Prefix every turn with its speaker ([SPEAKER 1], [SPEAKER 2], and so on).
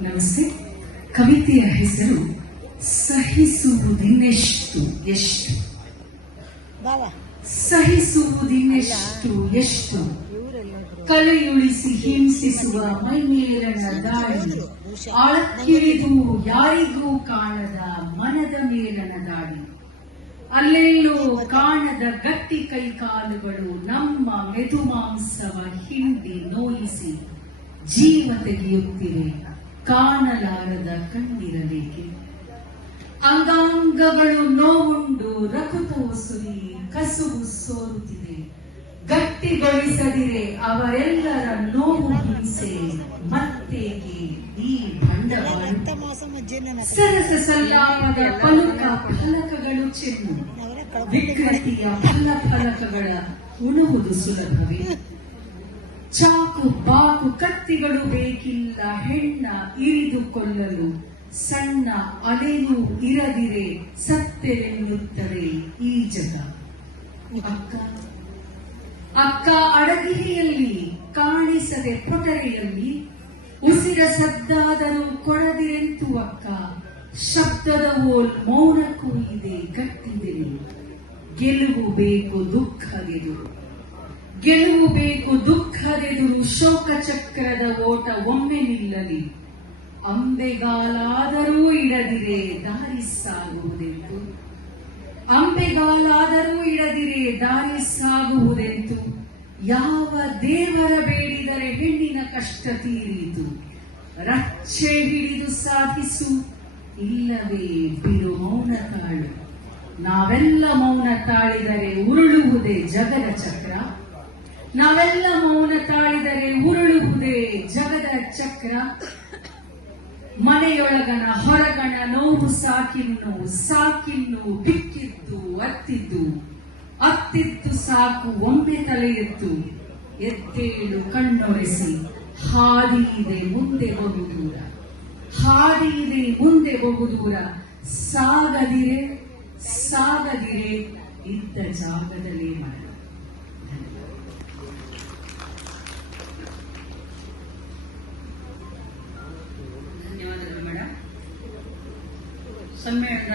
[SPEAKER 1] ನಮಸ್ತೆ. ಕವಿತೆಯ ಹೆಸರು ಸಹಿಸುವುದಿನ್ನೆಷ್ಟು ಎಷ್ಟು? ಸಹಿಸುವುದಿನ್ನೆಷ್ಟು ಎಷ್ಟು? ಕಲೆಯುಳಿಸಿ ಹಿಂಸಿಸುವ ಮೈಮೇಲನ ದಾಳಿ. ಆಳಕ್ಕಿಳಿದು ಯಾರಿಗೂ ಕಾಣದ ಮನದ ಮೇಲನ ದಾಳಿ. ಅಲ್ಲೆಲ್ಲೋ ಕೈಕಾಲುಗಳು ನಮ್ಮ ಮೆದು ಮಾಂಸವ ಹಿಂಡಿ ನೋಯಿಸಿ ಜೀವ ತೆಗೆಯುತ್ತಿವೆ, ಕಾಣಲಾರದ ಕಣ್ಣಿರಬೇಕೆ. ಅಂಗಾಂಗಗಳು ನೋವುಂಡು ರಕುತವು ಸುರಿ ಕಸುವು ಸೋರುತ್ತಿದೆ ಗಟ್ಟಿಗೊಳಿಸದಿರೆ ಅವರೆಲ್ಲರ ನೋವು ಹಿಂಸೆ ಮತ್ತೇಗೆ ಈ ಬಂಡವಾಳ? ಸರಸ ಸಲ್ಲಾಪದ ಪಲುಕ ಫಲಕಗಳು ಚೆನ್ನು. ವಿಕೃತಿಯ ಫಲ ಫಲಕಗಳ ಉಣುವುದು ಸುಲಭವೇ? ಚಾಕು ಬಾಕು ಕತ್ತಿಗಳು ಬೇಕಿಲ್ಲ, ಹೆಣ್ಣ ಇರಿದು ಸಣ್ಣ ಅಲೆಯೂ ಇರದಿರೆ ಸತ್ತೆರೆನ್ನುತ್ತದೆ ಈ ಜಗ. ಅಕ್ಕ ಅಕ್ಕ ಅಡಗಿರಿಯಲ್ಲಿ ಕಾಣಿಸದೆ ಪೊಟರೆಯಲ್ಲಿ ಉಸಿರ ಸದ್ದಾದರೂ ಕೊಡದಿರೆಂತು ಅಕ್ಕ, ಶಬ್ದದ ಓಲ್ ಮೌನಕ್ಕೂ ಇದೆ ಗಟ್ಟಿದೆ. ಗೆಲುವು ಬೇಕು ದುಃಖವೆದುರು ಗೆಲುವು ಬೇಕು ದುಃಖದೆದುರು ಶೋಕ ಚಕ್ರದ ಓಟ ಒಮ್ಮೆ ನಿಲ್ಲಲಿ. ಅಂಬೆಗಾಲಾದರೂ ಇಡದಿರೆ ದಾರಿ ಸಾಗುವುದೆಂತು? ಅಂಬೆಗಾಲಾದರೂ ಇಡದಿರೆ ದಾರಿ ಸಾಗುವುದೆಂತು? ಯಾವ ದೇವರ ಬೇಡಿದರೆ ಹೆಣ್ಣಿನ ಕಷ್ಟ ತೀರಿತು? ರಚ್ಚೆ ಹಿಡಿದು ಸಾಧಿಸು. ಇಲ್ಲವೇ ಬಿರು ಮೌನ ತಾಳು. ನಾವೆಲ್ಲ ಮೌನ ತಾಳಿದರೆ ಉರುಳುವುದೇ ಜಗದ ಚಕ್ರ. ನಾವೆಲ್ಲ ಮೌನ ತಾಳಿದರೆ ಉರುಳುವುದೇ ಜಗದ ಚಕ್ರ. ಮನೆಯೊಳಗನ ಹೊರಗಣ ನೋವು ಸಾಕಿನ್ನು ಸಾಕಿನ್ನು ಬಿಕ್ಕಿದ್ದು, ಅತ್ತಿದ್ದು. ಅತ್ತಿದ್ದು ಸಾಕು, ಒಮ್ಮೆ ತಲೆ ಎತ್ತು ಎದ್ದೇಳು ಕಣ್ಣೊರೆಸಿ ಹಾದಿ ಇದೆ ಮುಂದೆ ಬಹುದೂರ. ಹಾದಿ ಇದೆ ಮುಂದೆ ಬಹುದೂರ. ಸಾಗದಿರೆ ಸಾಗದಿರೆ ಇದ್ದ ಜಾಗದಲ್ಲಿ ಮರಣ ಧನ್ಯವಾದಗಳು. ಮೇಡಮ್ ಸಮ್ಮೇಳನ